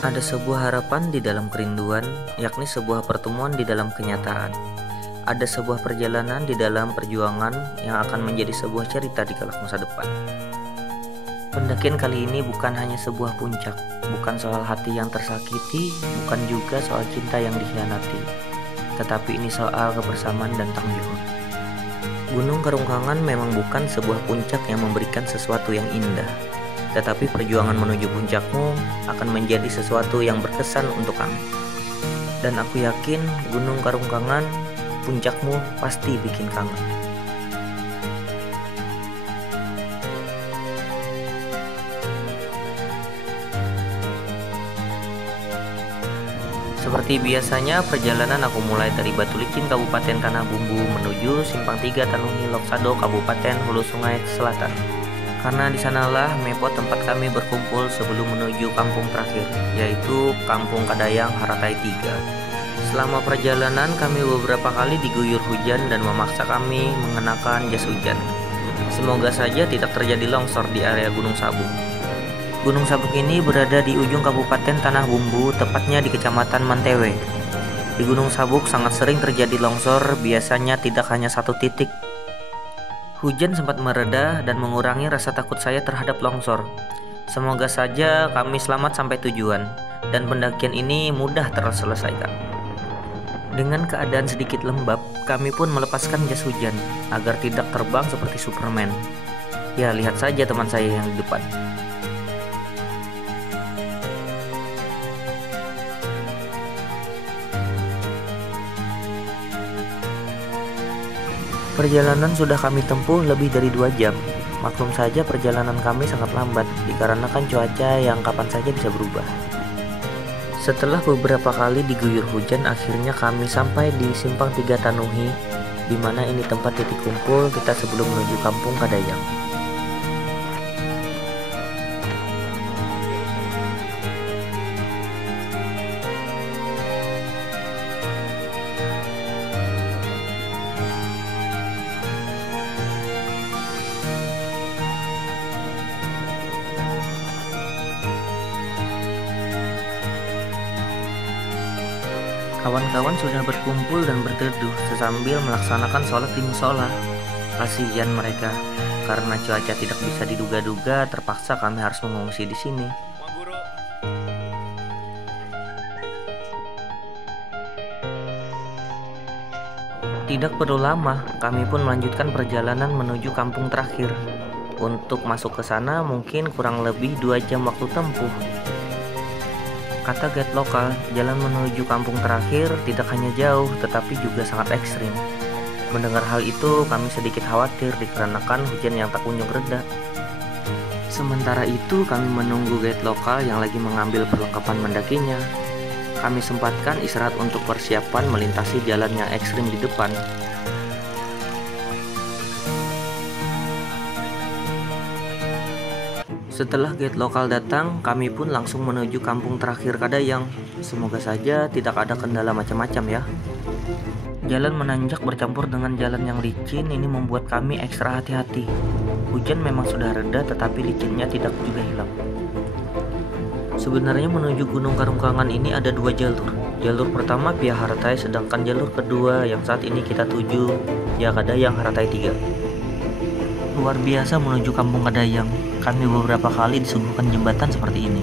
Ada sebuah harapan di dalam kerinduan, yakni sebuah pertemuan di dalam kenyataan. Ada sebuah perjalanan di dalam perjuangan yang akan menjadi sebuah cerita di kelak masa depan. Pendakian kali ini bukan hanya sebuah puncak, bukan soal hati yang tersakiti, bukan juga soal cinta yang dikhianati, tetapi ini soal kebersamaan dan tanggung jawab. Gunung Karungkangan memang bukan sebuah puncak yang memberikan sesuatu yang indah, tetapi perjuangan menuju puncakmu akan menjadi sesuatu yang berkesan untuk kami. Dan aku yakin Gunung Karungkangan, puncakmu pasti bikin kangen. Seperti biasanya, perjalanan aku mulai dari Batu Licin, Kabupaten Tanah Bumbu menuju Simpang 3 Tanuhi Loksado, Kabupaten Hulu Sungai Selatan. Karena di sanalah mepot tempat kami berkumpul sebelum menuju kampung terakhir, yaitu Kampung Kadayang Haratai 3. Selama perjalanan kami beberapa kali diguyur hujan dan memaksa kami mengenakan jas hujan. Semoga saja tidak terjadi longsor di area Gunung Sabung. Gunung Sabuk ini berada di ujung Kabupaten Tanah Bumbu, tepatnya di Kecamatan Mantewe. Di Gunung Sabuk sangat sering terjadi longsor, biasanya tidak hanya satu titik. Hujan sempat mereda dan mengurangi rasa takut saya terhadap longsor. Semoga saja kami selamat sampai tujuan, dan pendakian ini mudah terselesaikan. Dengan keadaan sedikit lembab, kami pun melepaskan jas hujan, agar tidak terbang seperti Superman. Ya, lihat saja teman saya yang di depan. Perjalanan sudah kami tempuh lebih dari 2 jam. Maklum saja perjalanan kami sangat lambat dikarenakan cuaca yang kapan saja bisa berubah. Setelah beberapa kali diguyur hujan, akhirnya kami sampai di Simpang 3 Tanuhi, di mana ini tempat titik kumpul kita sebelum menuju Kampung Kadayang. Kawan-kawan sudah berkumpul dan berteduh sambil melaksanakan sholat di musola. Kasihan mereka, karena cuaca tidak bisa diduga-duga, terpaksa kami harus mengungsi di sini. Tidak perlu lama, kami pun melanjutkan perjalanan menuju kampung terakhir. Untuk masuk ke sana mungkin kurang lebih 2 jam waktu tempuh. Kata guide lokal, jalan menuju kampung terakhir tidak hanya jauh, tetapi juga sangat ekstrim. Mendengar hal itu, kami sedikit khawatir dikarenakan hujan yang tak kunjung reda. Sementara itu, kami menunggu guide lokal yang lagi mengambil perlengkapan mendakinya. Kami sempatkan istirahat untuk persiapan melintasi jalan yang ekstrim di depan. Setelah guide lokal datang, kami pun langsung menuju kampung terakhir Kadayang. Semoga saja tidak ada kendala macam-macam ya. Jalan menanjak bercampur dengan jalan yang licin, ini membuat kami ekstra hati-hati. Hujan memang sudah reda, tetapi licinnya tidak juga hilang. Sebenarnya menuju Gunung Karungkangan ini ada 2 jalur. Jalur pertama via Haratai, sedangkan jalur kedua yang saat ini kita tuju via Kadayang Haratai 3. Luar biasa menuju Kampung Kadayang. Kami beberapa kali disuguhkan jembatan seperti ini.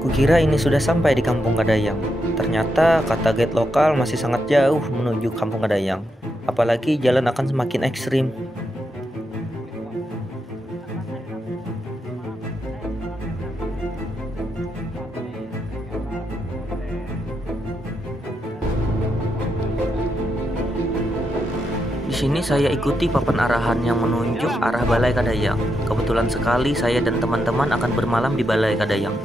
Kukira ini sudah sampai di Kampung Kadayang. Ternyata kata guide lokal masih sangat jauh menuju Kampung Kadayang. Apalagi jalan akan semakin ekstrim. Di sini saya ikuti papan arahan yang menunjuk arah Balai Kadayang. Kebetulan sekali saya dan teman-teman akan bermalam di Balai Kadayang.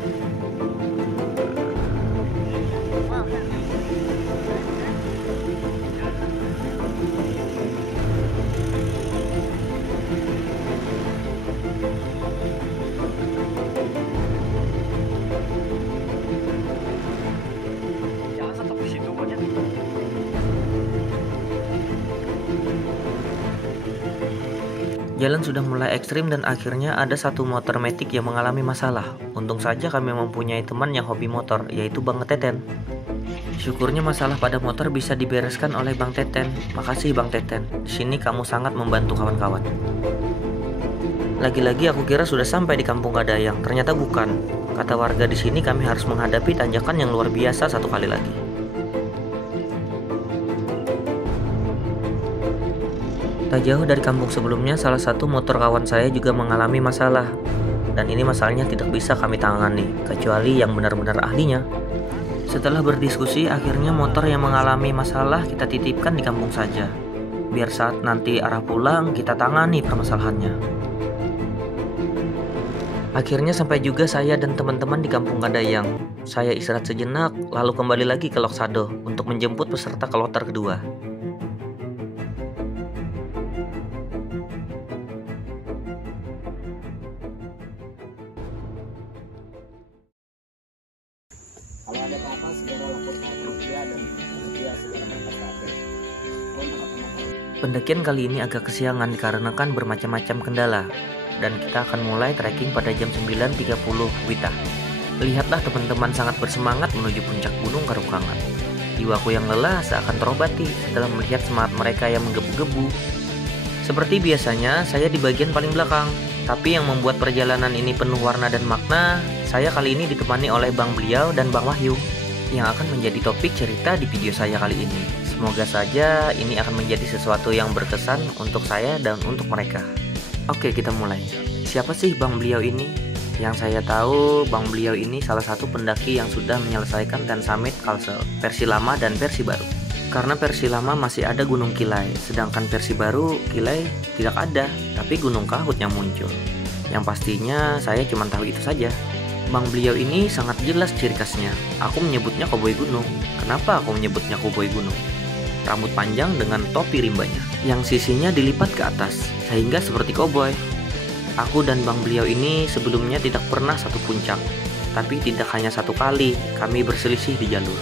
Jalan sudah mulai ekstrim dan akhirnya ada satu motor metik yang mengalami masalah. Untung saja kami mempunyai teman yang hobi motor, yaitu Bang Teten. Syukurnya masalah pada motor bisa dibereskan oleh Bang Teten. Makasih Bang Teten, di sini kamu sangat membantu kawan-kawan. Lagi-lagi aku kira sudah sampai di Kampung Kadayang, ternyata bukan. Kata warga di sini kami harus menghadapi tanjakan yang luar biasa satu kali lagi. Tak jauh dari kampung sebelumnya, salah satu motor kawan saya juga mengalami masalah. Dan ini masalahnya tidak bisa kami tangani, kecuali yang benar-benar ahlinya. Setelah berdiskusi, akhirnya motor yang mengalami masalah kita titipkan di kampung saja. Biar saat nanti arah pulang, kita tangani permasalahannya. Akhirnya sampai juga saya dan teman-teman di Kampung Kadayang. Saya istirahat sejenak, lalu kembali lagi ke Loksado untuk menjemput peserta kloter kedua. Kalau ada apa-apa segera laporkan rupiah dan rupiah segera mengatakan. Pendakian kali ini agak kesiangan dikarenakan bermacam-macam kendala, dan kita akan mulai trekking pada jam 9.30 WITA. Lihatlah teman-teman sangat bersemangat menuju puncak Gunung Karungkangan. Jiwaku yang lelah seakan terobati setelah melihat semangat mereka yang menggebu-gebu. Seperti biasanya, saya di bagian paling belakang. Tapi yang membuat perjalanan ini penuh warna dan makna, saya kali ini ditemani oleh Bang Beliau dan Bang Wahyu, yang akan menjadi topik cerita di video saya kali ini. Semoga saja ini akan menjadi sesuatu yang berkesan untuk saya dan untuk mereka. Oke, kita mulai. Siapa sih Bang Beliau ini? Yang saya tahu, Bang Beliau ini salah satu pendaki yang sudah menyelesaikan Ten Summit Kalsel, versi lama dan versi baru. Karena versi lama masih ada Gunung Kilai, sedangkan versi baru Kilai tidak ada, tapi Gunung Kahut yang muncul. Yang pastinya saya cuma tahu itu saja. Bang Beliau ini sangat jelas ciri khasnya. Aku menyebutnya koboi gunung. Kenapa aku menyebutnya koboi gunung? Rambut panjang dengan topi rimbanya, yang sisinya dilipat ke atas, sehingga seperti koboi. Aku dan Bang Beliau ini sebelumnya tidak pernah satu puncak, tapi tidak hanya satu kali kami berselisih di jalur.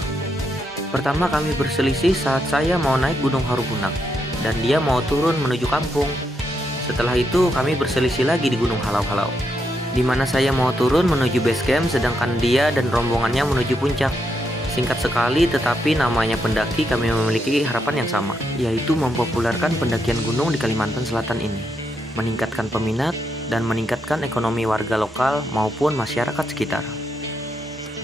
Pertama kami berselisih saat saya mau naik Gunung Harubunak dan dia mau turun menuju kampung. Setelah itu kami berselisih lagi di Gunung Halau-Halau, di mana saya mau turun menuju base camp sedangkan dia dan rombongannya menuju puncak. Singkat sekali tetapi namanya pendaki kami memiliki harapan yang sama, yaitu mempopulerkan pendakian gunung di Kalimantan Selatan ini, meningkatkan peminat dan meningkatkan ekonomi warga lokal maupun masyarakat sekitar.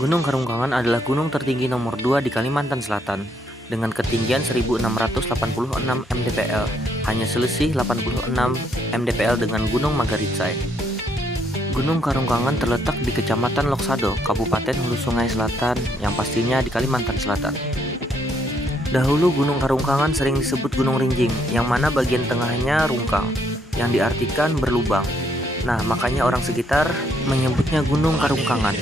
Gunung Karungkangan adalah gunung tertinggi nomor 2 di Kalimantan Selatan dengan ketinggian 1686 mdpl, hanya selisih 86 mdpl dengan Gunung Magaritsae. Gunung Karungkangan terletak di Kecamatan Loksado, Kabupaten Hulu Sungai Selatan, yang pastinya di Kalimantan Selatan. Dahulu Gunung Karungkangan sering disebut Gunung Rinjing, yang mana bagian tengahnya rungkang, yang diartikan berlubang. Nah, makanya orang sekitar menyebutnya Gunung Karungkangan.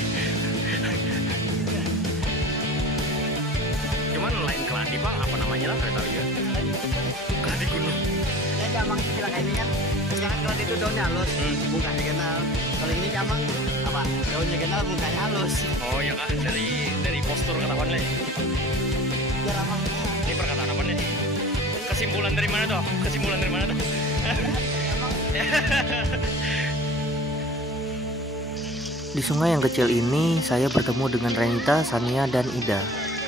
Keladi bang, apa namanya lah saya tahu ya. Keladi gunung. Ya jamang istilah kayak ini kan, jangan keladi itu daunnya halus, mukanya kenal. Kalau ini jamang apa? Daunnya kenal, mukanya halus. Oh ya kah, dari postur ketahuan lah. Biar abang. Ini perkataan apa nih? Kesimpulan dari mana tuh? Kesimpulan dari mana tuh? Di sungai yang kecil ini, saya bertemu dengan Renita, Sania, dan Ida.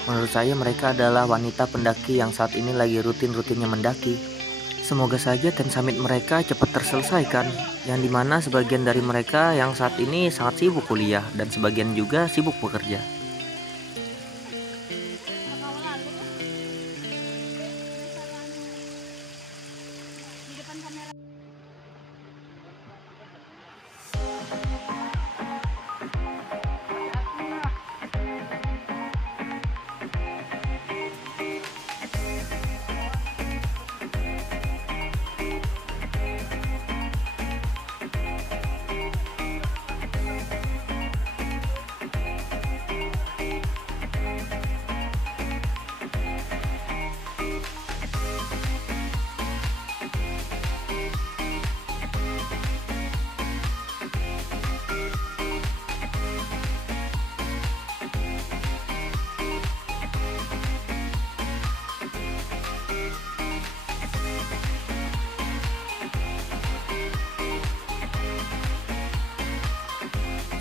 Menurut saya mereka adalah wanita pendaki yang saat ini lagi rutin-rutinnya mendaki. Semoga saja Ten Summit mereka cepat terselesaikan, yang dimana sebagian dari mereka yang saat ini sangat sibuk kuliah dan sebagian juga sibuk bekerja.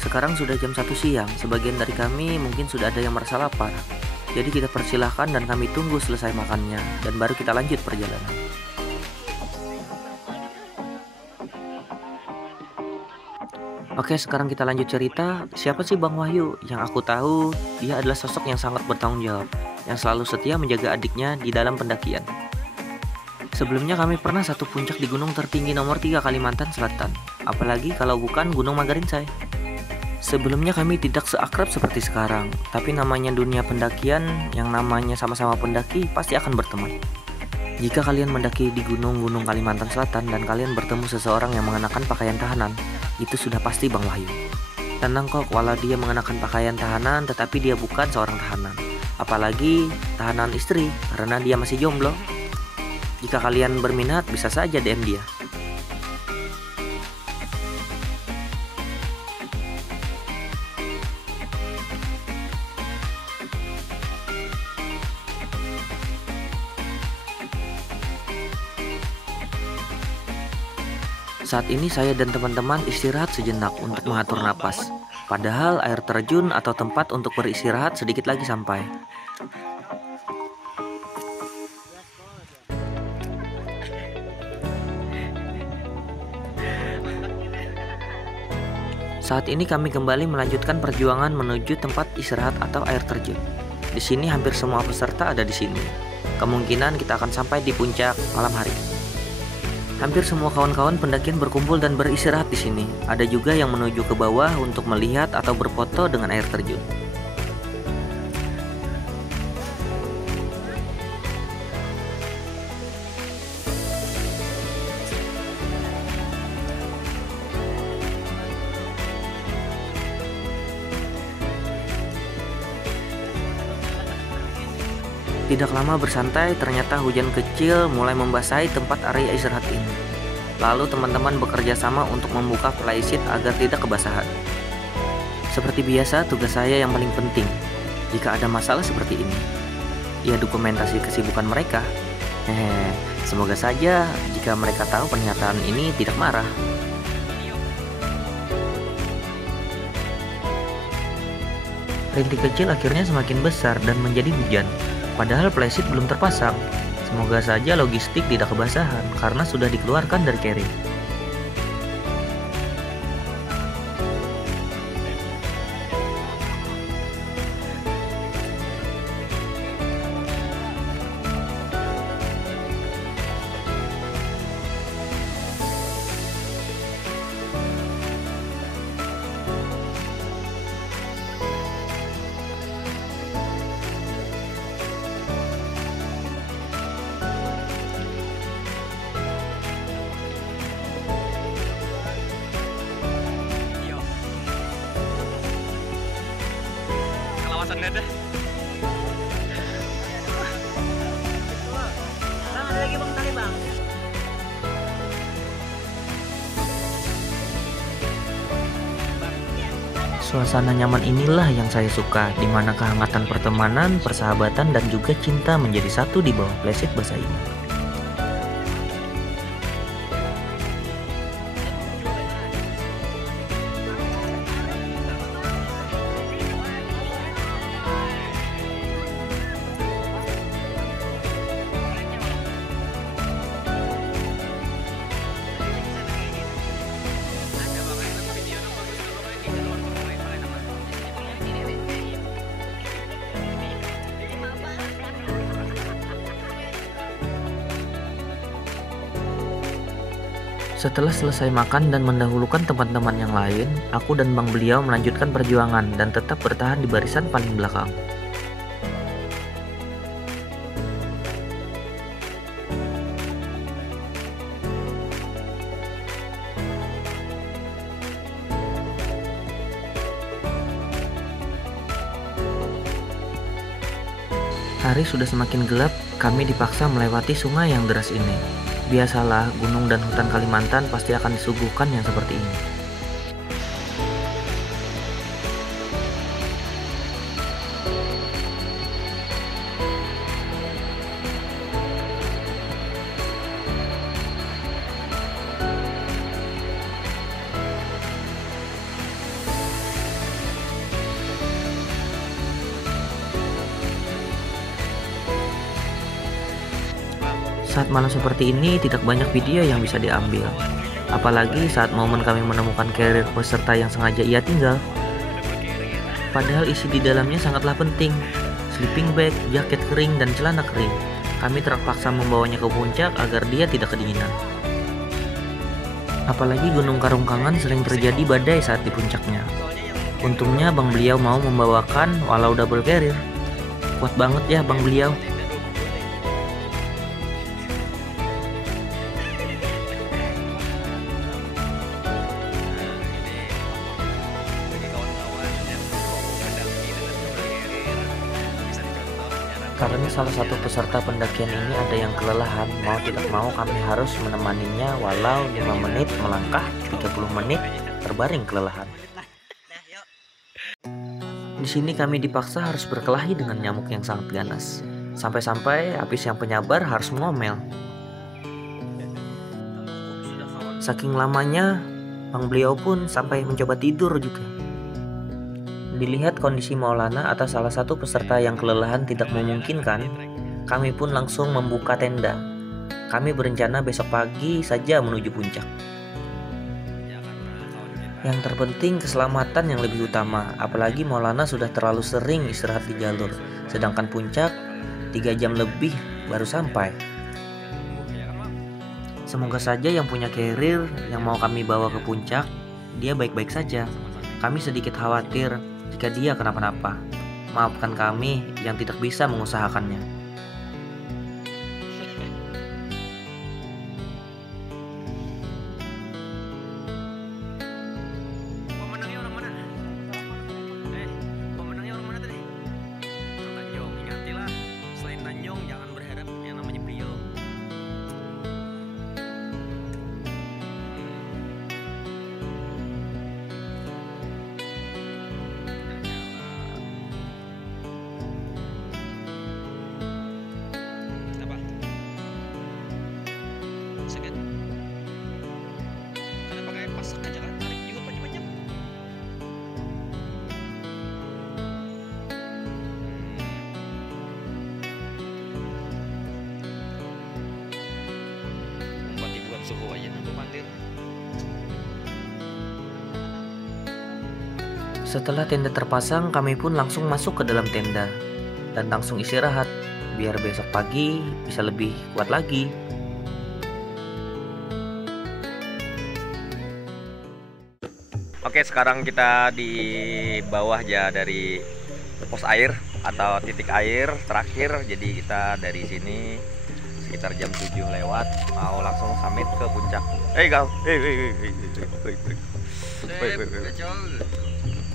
Sekarang sudah jam 1 siang, sebagian dari kami mungkin sudah ada yang merasa lapar. Jadi kita persilahkan dan kami tunggu selesai makannya, dan baru kita lanjut perjalanan. Oke, sekarang kita lanjut cerita. Siapa sih Bang Wahyu? Yang aku tahu, dia adalah sosok yang sangat bertanggung jawab, yang selalu setia menjaga adiknya di dalam pendakian. Sebelumnya kami pernah satu puncak di gunung tertinggi nomor 3 Kalimantan Selatan. Apalagi kalau bukan Gunung Magarinsai. Sebelumnya kami tidak seakrab seperti sekarang, tapi namanya dunia pendakian, yang namanya sama-sama pendaki pasti akan berteman. Jika kalian mendaki di gunung-gunung Kalimantan Selatan dan kalian bertemu seseorang yang mengenakan pakaian tahanan, itu sudah pasti Bang Wahyu. Tenang kok, walau dia mengenakan pakaian tahanan, tetapi dia bukan seorang tahanan. Apalagi tahanan istri, karena dia masih jomblo. Jika kalian berminat, bisa saja DM dia. Saat ini saya dan teman-teman istirahat sejenak untuk mengatur napas. Padahal air terjun atau tempat untuk beristirahat sedikit lagi sampai. Saat ini kami kembali melanjutkan perjuangan menuju tempat istirahat atau air terjun. Di sini hampir semua peserta ada di sini. Kemungkinan kita akan sampai di puncak malam hari. Hampir semua kawan-kawan pendakian berkumpul dan beristirahat di sini. Ada juga yang menuju ke bawah untuk melihat atau berfoto dengan air terjun. Tidak lama bersantai, ternyata hujan kecil mulai membasahi tempat area istirahat ini. Lalu teman-teman bekerja sama untuk membuka flysheet agar tidak kebasahan. Seperti biasa, tugas saya yang paling penting jika ada masalah seperti ini, ya dokumentasi kesibukan mereka. Semoga saja jika mereka tahu pernyataan ini tidak marah. Rintik kecil akhirnya semakin besar dan menjadi hujan. Padahal flysheet belum terpasang. Semoga saja logistik tidak kebasahan karena sudah dikeluarkan dari carry. Kawasan dada. Suasana nyaman inilah yang saya suka, di mana kehangatan pertemanan, persahabatan, dan juga cinta menjadi satu di bawah flysheet basah ini. Setelah selesai makan dan mendahulukan teman-teman yang lain, aku dan Bang beliau melanjutkan perjuangan dan tetap bertahan di barisan paling belakang. Hari sudah semakin gelap, kami dipaksa melewati sungai yang deras ini. Biasalah, gunung dan hutan Kalimantan pasti akan disuguhkan yang seperti ini. Saat malam seperti ini tidak banyak video yang bisa diambil. Apalagi saat momen kami menemukan carrier peserta yang sengaja ia tinggal. Padahal isi di dalamnya sangatlah penting. Sleeping bag, jaket kering, dan celana kering. Kami terpaksa membawanya ke puncak agar dia tidak kedinginan. Apalagi Gunung Karungkangan sering terjadi badai saat di puncaknya. Untungnya bang beliau mau membawakan walau double carrier. Kuat banget ya bang beliau. Karena salah satu peserta pendakian ini ada yang kelelahan, mau tidak mau kami harus menemaninya walau 5 menit melangkah, 30 menit terbaring kelelahan. Di sini kami dipaksa harus berkelahi dengan nyamuk yang sangat ganas. Sampai-sampai Apis yang penyabar harus ngomel. Saking lamanya, bang beliau pun sampai mencoba tidur juga. Dilihat kondisi Maulana atau salah satu peserta yang kelelahan tidak memungkinkan, kami pun langsung membuka tenda. Kami berencana besok pagi saja menuju puncak. Yang terpenting keselamatan yang lebih utama, apalagi Maulana sudah terlalu sering istirahat di jalur, sedangkan puncak 3 jam lebih baru sampai. Semoga saja yang punya carrier yang mau kami bawa ke puncak, dia baik-baik saja. Kami sedikit khawatir jika dia kenapa-napa. Maafkan kami yang tidak bisa mengusahakannya. Pemenangnya orang mana? Pemenangnya orang mana tadi? Orang Tanjung. Ingatilah, selain Tanjung jangan berharap yang namanya Prio. Apa? Sakit? Karena pakai pasak aja kan, tarik juga banyak-banyak. Umpati buat suhu aja untuk pantir. Setelah tenda terpasang, kami pun langsung masuk ke dalam tenda dan langsung istirahat biar besok pagi bisa lebih kuat lagi. Oke, sekarang kita di bawah ya dari pos air atau titik air terakhir. Jadi kita dari sini sekitar jam 7 lewat mau langsung summit ke puncak. Gal.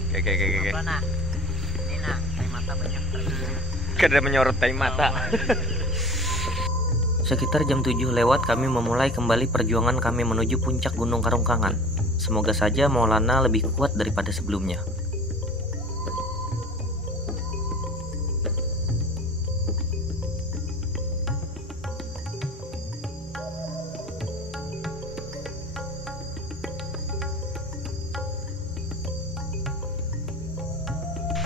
Oke. Nah, ini nah, air mata banyak terjadi. Kada menyorot tai mata. Sekitar jam 7 lewat kami memulai kembali perjuangan kami menuju puncak Gunung Karungkangan. Semoga saja Maulana lebih kuat daripada sebelumnya.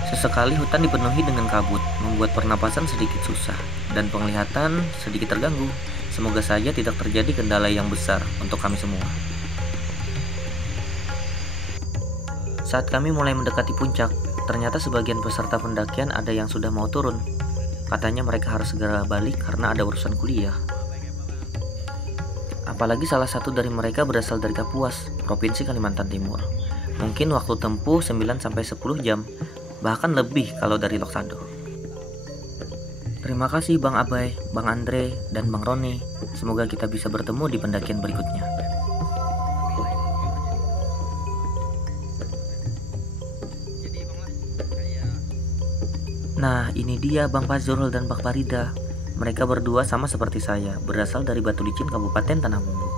Sesekali hutan dipenuhi dengan kabut, membuat pernapasan sedikit susah dan penglihatan sedikit terganggu. Semoga saja tidak terjadi kendala yang besar untuk kami semua. Saat kami mulai mendekati puncak, ternyata sebagian peserta pendakian ada yang sudah mau turun. Katanya mereka harus segera balik karena ada urusan kuliah. Apalagi salah satu dari mereka berasal dari Kapuas, Provinsi Kalimantan Timur. Mungkin waktu tempuh 9-10 jam, bahkan lebih kalau dari Lok Sado. Terima kasih Bang Abai, Bang Andre, dan Bang Roni. Semoga kita bisa bertemu di pendakian berikutnya. Nah, ini dia Bang Fazrul dan Bang Farida. Mereka berdua sama seperti saya, berasal dari Batu Licin, Kabupaten Tanah Bumbu.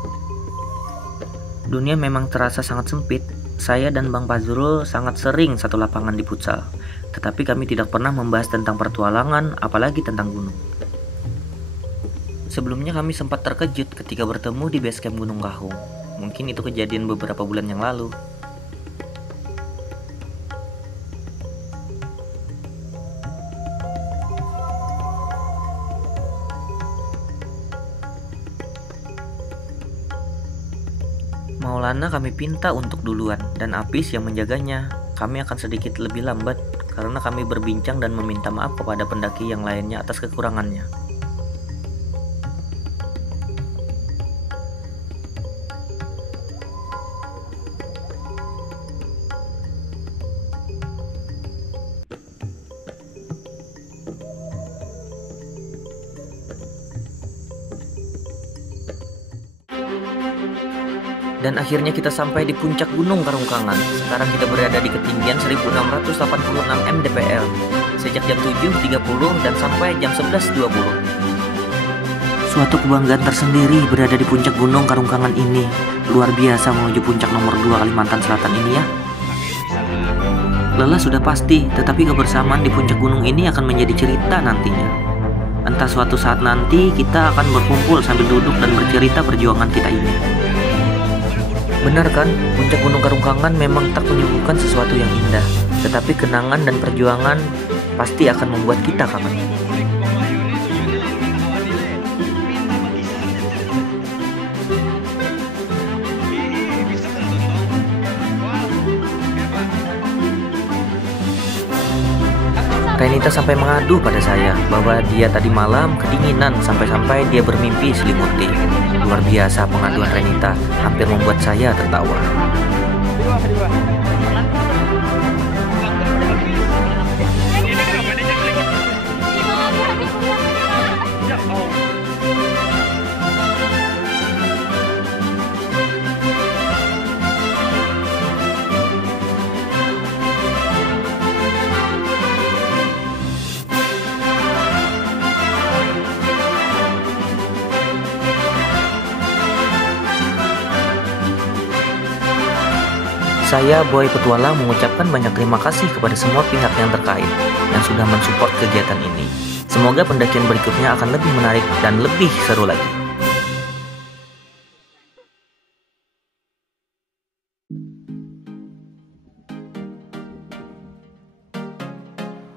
Dunia memang terasa sangat sempit. Saya dan Bang Fazrul sangat sering satu lapangan di futsal, tetapi kami tidak pernah membahas tentang pertualangan, apalagi tentang gunung. Sebelumnya kami sempat terkejut ketika bertemu di base camp Gunung Kahung. Mungkin itu kejadian beberapa bulan yang lalu. Maulana kami pinta untuk duluan dan Apis yang menjaganya. Kami akan sedikit lebih lambat karena kami berbincang dan meminta maaf kepada pendaki yang lainnya atas kekurangannya. Dan akhirnya kita sampai di puncak Gunung Karungkangan. Sekarang kita berada di ketinggian 1686 mdpl sejak jam 7.30 dan sampai jam 11.20. Suatu kebanggaan tersendiri berada di puncak Gunung Karungkangan ini. Luar biasa menuju puncak nomor 2 Kalimantan Selatan ini ya. Lelah sudah pasti, tetapi kebersamaan di puncak gunung ini akan menjadi cerita nantinya. Entah suatu saat nanti kita akan berkumpul sambil duduk dan bercerita perjuangan kita ini. Benar kan, puncak Gunung Karungkangan memang tak menyuguhkan sesuatu yang indah, tetapi kenangan dan perjuangan pasti akan membuat kita kangen. Renita sampai mengadu pada saya bahwa dia tadi malam kedinginan sampai-sampai dia bermimpi selimuti. Luar biasa pengaduan Renita, hampir membuat saya tertawa. Saya, Boy Petualang, mengucapkan banyak terima kasih kepada semua pihak yang terkait yang sudah mensupport kegiatan ini. Semoga pendakian berikutnya akan lebih menarik dan lebih seru lagi.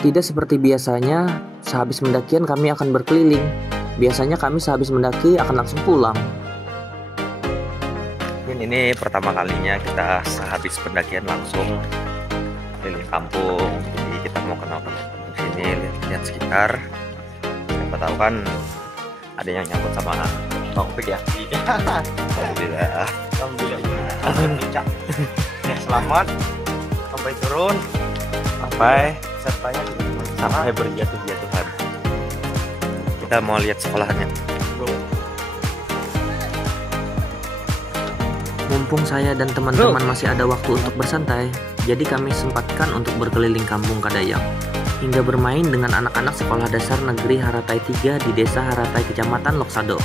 Tidak seperti biasanya, sehabis mendakian kami akan berkeliling. Biasanya kami sehabis mendaki akan langsung pulang. Ini pertama kalinya kita sehabis pendakian langsung keliling kampung. Jadi kita mau kenal kampung sini, lihat sekitar. Siapa tahu kan ada yang nyangkut sama Bang Opik ya. Alhamdulillah. Alhamdulillah. Selamat sampai turun. Sampai berjatuh-jatuhan. Kita mau lihat sekolahannya. Mumpung saya dan teman-teman masih ada waktu untuk bersantai, jadi kami sempatkan untuk berkeliling kampung Kadayang, hingga bermain dengan anak-anak sekolah dasar negeri Haratai 3 di desa Haratai, kecamatan Loksado.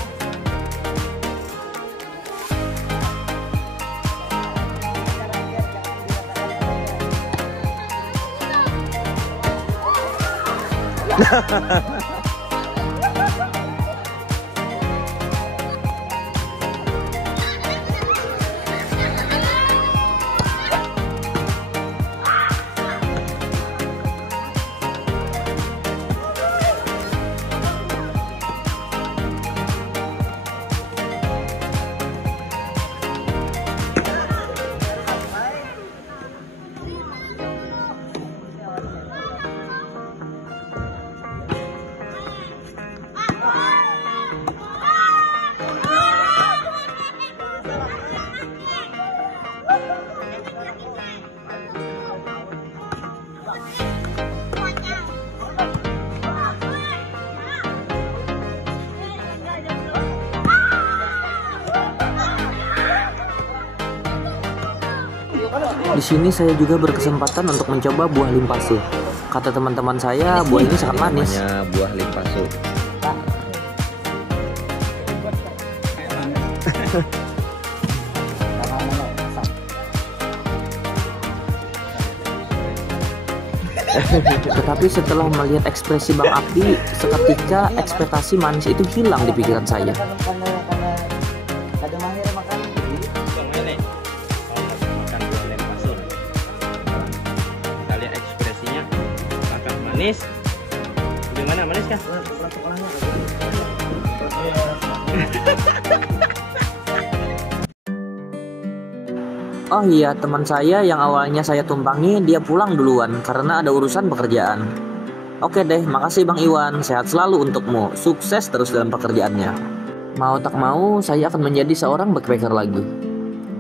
Di sini saya juga berkesempatan untuk mencoba buah limpasu. Kata teman-teman saya, buah ini sangat manis. Namanya buah limpasu. Tetapi setelah melihat ekspresi Bang Abdi, seketika ekspektasi manis itu hilang di pikiran saya. Manis, gimana manis kah? Oh iya, teman saya yang awalnya saya tumpangi, dia pulang duluan karena ada urusan pekerjaan. Oke deh, makasih Bang Iwan. Sehat selalu untukmu. Sukses terus dalam pekerjaannya. Mau tak mau, saya akan menjadi seorang backpacker lagi.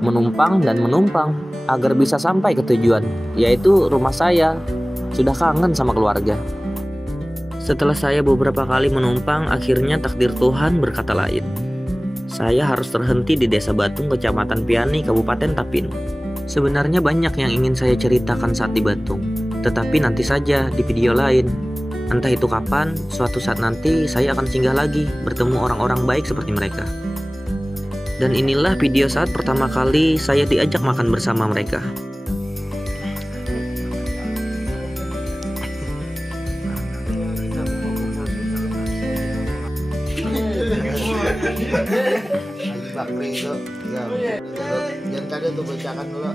Menumpang dan menumpang agar bisa sampai ke tujuan, yaitu rumah saya. Sudah kangen sama keluarga. Setelah saya beberapa kali menumpang, akhirnya takdir Tuhan berkata lain. Saya harus terhenti di Desa Batung, Kecamatan Piani, Kabupaten Tapin. Sebenarnya banyak yang ingin saya ceritakan saat di Batung, tetapi nanti saja di video lain. Entah itu kapan, suatu saat nanti saya akan singgah lagi, bertemu orang-orang baik seperti mereka. Dan inilah video saat pertama kali saya diajak makan bersama mereka. Lagi bakri itu, ya. Jangan tadi untuk bacakan dulu.